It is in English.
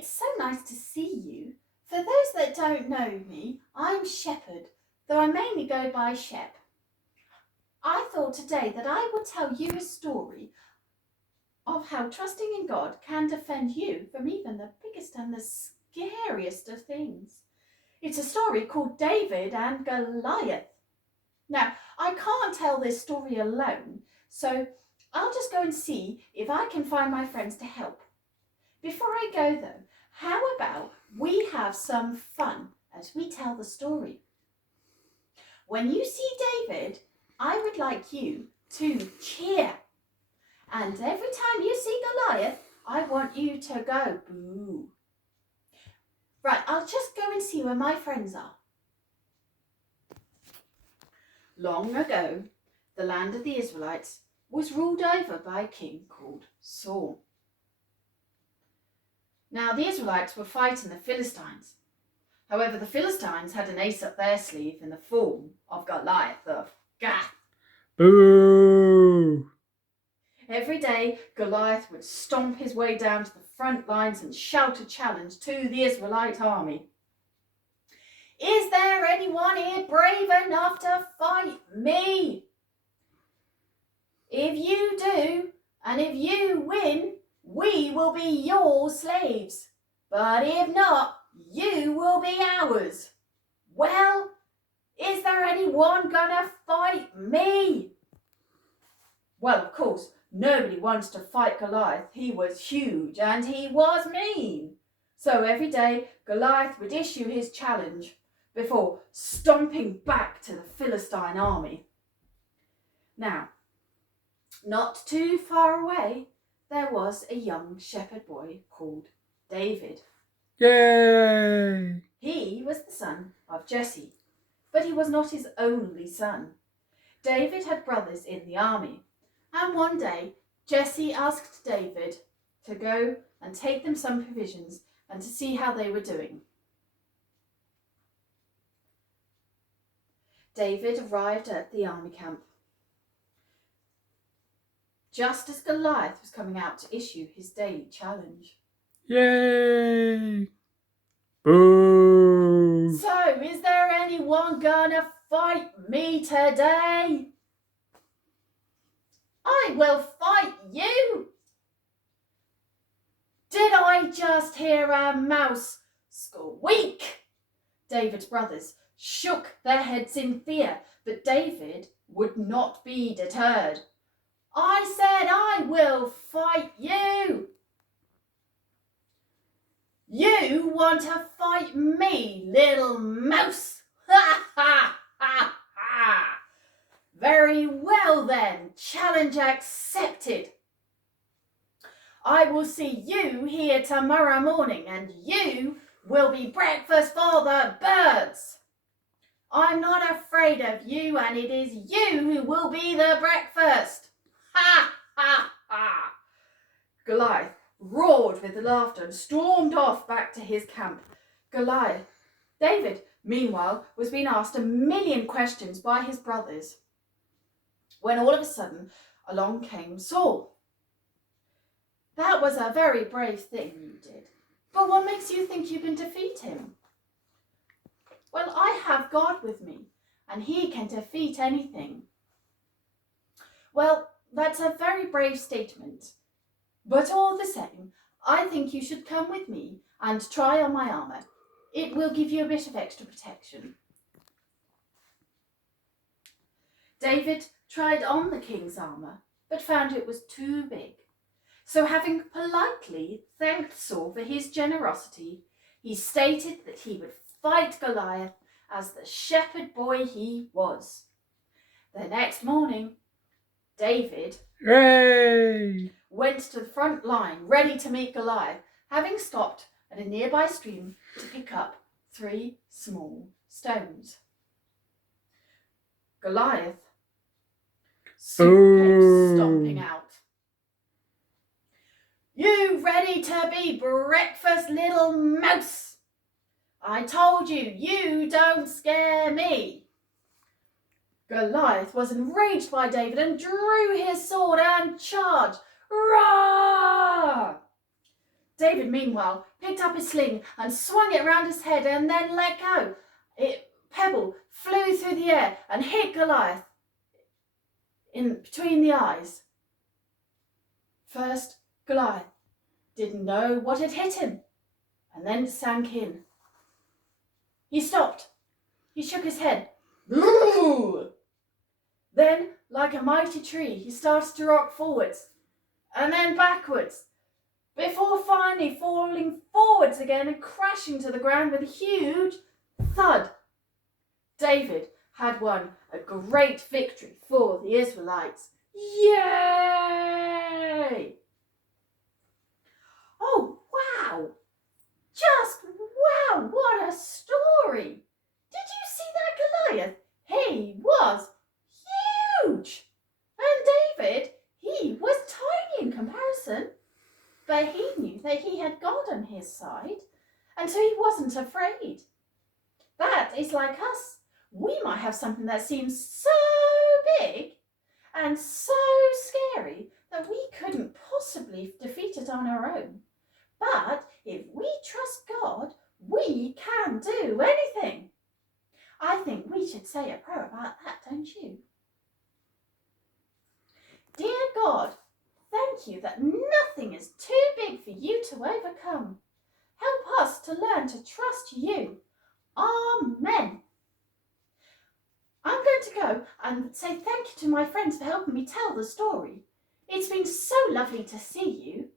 It's so nice to see you. For those that don't know me, I'm Shepherd, though I mainly go by Shep. I thought today that I would tell you a story of how trusting in God can defend you from even the biggest and the scariest of things. It's a story called David and Goliath. Now, I can't tell this story alone, so I'll just go and see if I can find my friends to help. Before I go though, how about we have some fun as we tell the story? When you see David, I would like you to cheer. And every time you see Goliath, I want you to go boo. Right, I'll just go and see where my friends are. Long ago, the land of the Israelites was ruled over by a king called Saul. Now, the Israelites were fighting the Philistines. However, the Philistines had an ace up their sleeve in the form of Goliath of Gath. Boo! Every day, Goliath would stomp his way down to the front lines and shout a challenge to the Israelite army. Is there anyone here brave enough to fight me? If you do, and if you win, we will be your slaves. But if not, you will be ours. Well, is there anyone gonna fight me? Well, of course, nobody wants to fight Goliath. He was huge and he was mean. So every day, Goliath would issue his challenge before stomping back to the Philistine army. Now, not too far away, there was a young shepherd boy called David. Yay! He was the son of Jesse, but he was not his only son. David had brothers in the army, and one day Jesse asked David to go and take them some provisions and to see how they were doing. David arrived at the army camp just as Goliath was coming out to issue his daily challenge. Yay! Boo! So, is there anyone gonna fight me today? I will fight you! Did I just hear a mouse squeak? David's brothers shook their heads in fear, but David would not be deterred. I said I will fight you. You want to fight me, little mouse? Ha ha ha ha! Very well then, challenge accepted. I will see you here tomorrow morning and you will be breakfast for the birds. I'm not afraid of you and it is you who will be the breakfast. Ha ha ha! Goliath roared with laughter and stormed off back to his camp. David, meanwhile, was being asked 1,000,000 questions by his brothers, when all of a sudden along came Saul. That was a very brave thing you did, but what makes you think you can defeat him? Well, I have God with me, and he can defeat anything. Well, that's a very brave statement. But all the same, I think you should come with me and try on my armour. It will give you a bit of extra protection. David tried on the king's armour, but found it was too big. So having politely thanked Saul for his generosity, he stated that he would fight Goliath as the shepherd boy he was. The next morning, David went to the front line ready to meet Goliath, having stopped at a nearby stream to pick up 3 small stones. Goliath soon kept stomping out. You ready to be breakfast, little mouse? I told you, you don't scare me. Goliath was enraged by David and drew his sword and charged. Roar! David, meanwhile, picked up his sling and swung it round his head and then let go. Pebble flew through the air and hit Goliath in between the eyes. First, Goliath didn't know what had hit him, and then it sank in. He stopped. He shook his head. Ooh! Then, like a mighty tree, he started to rock forwards and then backwards, before finally falling forwards again and crashing to the ground with a huge thud. David had won a great victory for the Israelites. Yay! Oh, wow! Just wow, what a story! Did you see that Goliath? He was huge! And David, he was tiny in comparison. But he knew that he had God on his side, and so he wasn't afraid. That is like us. We might have something that seems so big and so scary that we couldn't possibly defeat it on our own. But if we trust God, we can do anything. I think we should say a prayer about that, don't you? Dear God, thank you that nothing is too big for you to overcome. Help us to learn to trust you. Amen. I'm going to go and say thank you to my friends for helping me tell the story. It's been so lovely to see you.